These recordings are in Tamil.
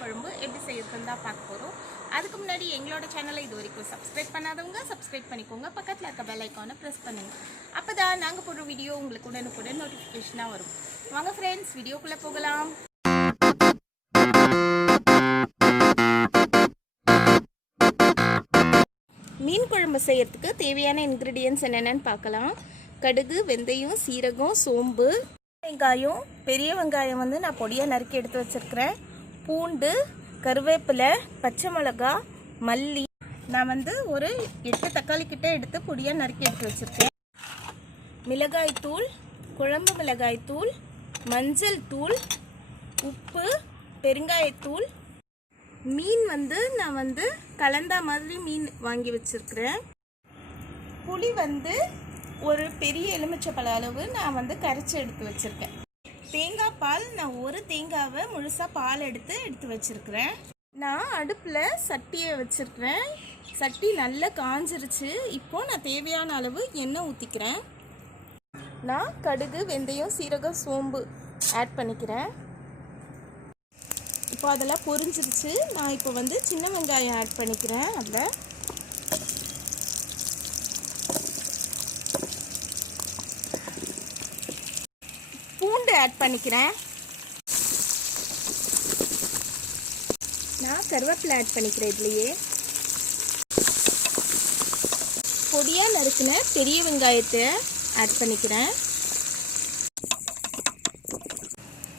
குழம்பு எப்படி செய்யறதுன்னு தான் பார்க்க போகிறோம். அதுக்கு முன்னாடி எங்களோட சேனலை இது வரைக்கும் சப்ஸ்கிரைப் பண்ணாதவங்க சப்ஸ்கிரைப் பண்ணிக்கோங்க. பக்கத்தில் இருக்க பெல் ஐக்கானை ப்ரெஸ் பண்ணுங்க. அப்போ தான் நாங்கள் போடுற வீடியோ உங்களுக்கு உடனுக்குடன் நோட்டிஃபிகேஷனாக வரும். வாங்க ஃப்ரெண்ட்ஸ், வீடியோக்குள்ளே போகலாம். மீன் குழம்பு செய்யறதுக்கு தேவையான இன்க்ரீடியன்ட்ஸ் என்னென்னு பார்க்கலாம். கடுகு, வெந்தயம், சீரகம், சோம்பு, வெங்காயம், பெரிய வெங்காயம் வந்து நான் பொடியாக நறுக்கி எடுத்து வச்சுருக்கிறேன். பூண்டு, கருவேப்பிலை, பச்சை மிளகா, மல்லி. நான் வந்து ஒரு 8 தக்காளி கிட்ட எடுத்து பொடியாக நறுக்கி எடுத்து வச்சுருக்கேன். மிளகாய்த்தூள், குழம்பு மிளகாய்த்தூள், மஞ்சள் தூள், உப்பு, பெருங்காயத்தூள். மீன் வந்து நான் வந்து கலந்தா மாதிரி மீன் வாங்கி வச்சுருக்கிறேன். புளி வந்து ஒரு பெரிய எலுமிச்சப்பழ அளவு நான் வந்து கரைச்சி எடுத்து வச்சுருக்கேன். தேங்காய் பால், நான் ஒரு தேங்காவை முழுசாக பால் எடுத்து வச்சுருக்கிறேன். நான் அடுப்பில் சட்டியை வச்சுருக்கிறேன். சட்டி நல்லா காஞ்சிருச்சு. இப்போது நான் தேவையான அளவு எண்ணெய் ஊற்றிக்கிறேன். நான் கடுகு, வெந்தயம், சீரகம், சோம்பு ஆட் பண்ணிக்கிறேன். இப்போ அதெல்லாம் பொரிஞ்சிருச்சு. நான் இப்போ வந்து சின்ன வெங்காயம் ஆட் பண்ணிக்கிறேன். அதில் பூண்டு ஆட் பண்ணிக்கிறேன். நான் கருவேப்பிலை ஆட் பண்ணிக்கிறேன். இதுலேயே பொடியாக நறுக்கின பெரிய வெங்காயத்தை ஆட் பண்ணிக்கிறேன்.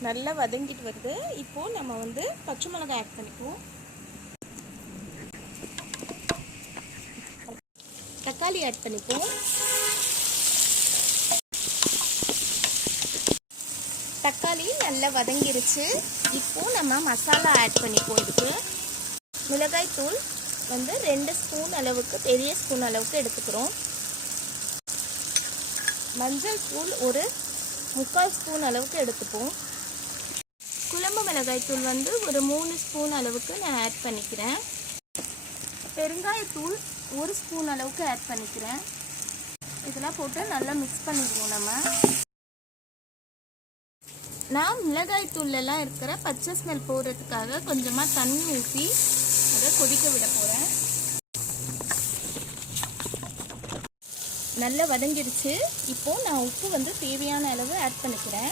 நல்லா வதங்கிட்டு வருது. இப்போது நம்ம வந்து பச்சை மிளகாய் ஆட் பண்ணிக்குவோம். தக்காளி ஆட் பண்ணிப்போம். தக்காளி நல்லா வதங்கிருச்சு. இப்போது நம்ம மசாலா ஆட் பண்ணிப்போம். இதுக்கு மிளகாய் தூள் வந்து 2 ஸ்பூன் அளவுக்கு, பெரிய ஸ்பூன் அளவுக்கு எடுத்துக்கிறோம். மஞ்சள் தூள் ஒரு 3/4 ஸ்பூன் அளவுக்கு எடுத்துப்போம். குழம்பு மிளகாய் தூள் வந்து ஒரு 3 ஸ்பூன் அளவுக்கு நான் ஆட் பண்ணிக்கிறேன். பெருங்காயத்தூள் 1 ஸ்பூன் அளவுக்கு ஆட் பண்ணிக்கிறேன். இதெல்லாம் போட்டு நல்லா மிக்ஸ் பண்ணிடுவோம். நான் மிளகாய் தூள்லாம் இருக்கிற பச்சை ஸ்மெல் போடுறதுக்காக கொஞ்சமாக தண்ணி ஊற்றி அதை கொதிக்க விட போகிறேன். நல்லா வதங்கிடுச்சு. இப்போது நான் உப்பு வந்து தேவையான அளவு ஆட் பண்ணிக்கிறேன்.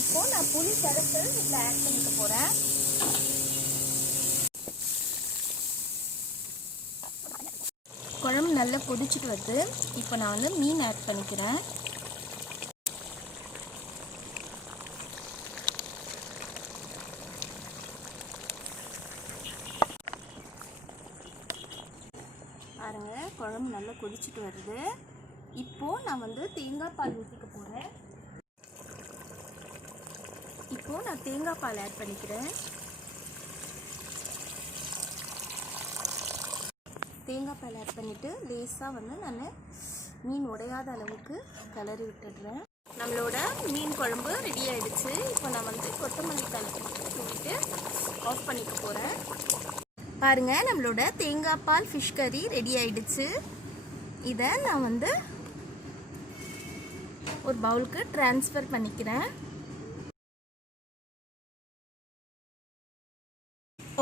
இப்போது நான் புளி கரைசல் இதில் ஆட் பண்ணிக்க போகிறேன். குழம்பு நல்லா கொதிச்சுட்டு வருது. இப்போ நான் வந்து மீன் ஆட் பண்ணிக்கிறேன். பாருங்க, குழம்பு நல்லா கொதிச்சுட்டு வருது. இப்போது நான் வந்து தேங்காய் பால் ஊற்றிக்க போகிறேன். இப்போது நான் தேங்காய் பால் ஆட் பண்ணிக்கிறேன். தேங்காய் பால் ஆட் பண்ணிவிட்டு லேசாக வந்து நான் மீன் உடையாத அளவுக்கு கிளறி விட்டுடுறேன். நம்மளோட மீன் குழம்பு ரெடி ஆகிடுச்சு. இப்போ நான் வந்து கொத்தமல்லி தழை தூவிட்டு ஆஃப் பண்ணிக்க போகிறேன். பாருங்கள், நம்மளோட தேங்காய் பால் ஃபிஷ் கறி ரெடி ஆகிடுச்சு. இதை நான் வந்து ஒரு பவுலுக்கு ட்ரான்ஸ்ஃபர் பண்ணிக்கிறேன்.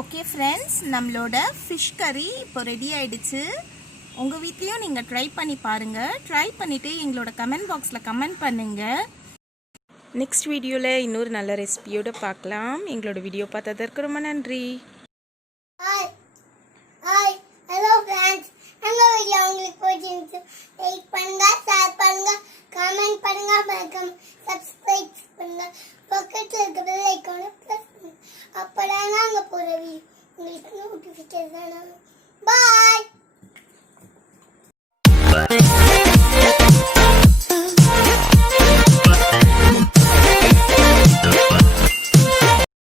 ஓகே ஃப்ரெண்ட்ஸ், நம்மளோட ஃபிஷ் கறி இப்போ ரெடி ஆகிடுச்சு. உங்கள் வீட்லேயும் நீங்கள் ட்ரை பண்ணி பாருங்கள். ட்ரை பண்ணிவிட்டு எங்களோட கமெண்ட் பாக்ஸில் கமெண்ட் பண்ணுங்கள். நெக்ஸ்ட் வீடியோவில் இன்னொரு நல்ல ரெசிபியோடு பார்க்கலாம். எங்களோட வீடியோ பார்த்ததற்கு ரொம்ப நன்றி. ஹலோ ஃப்ரெண்ட்ஸ், எங்கள் வீடியோ உங்களுக்கு பிடிச்சிருந்துச்சு லைக் பண்ணுங்கள், ஷேர் பண்ணுங்கள், கமெண்ட் பண்ணுங்கள், மறக்காம சப்ஸ்கிரைப் பண்ணுங்கள். பக்கத்தில் இருக்க பெல் ஐக்கானை ப்ரெஸ் பண்ணுங்கள். அப்போ தான் நாங்கள் போகிற வீடியோ உங்களுக்கு நோட்டிஃபிகேஷன் ஆகும். பாய்.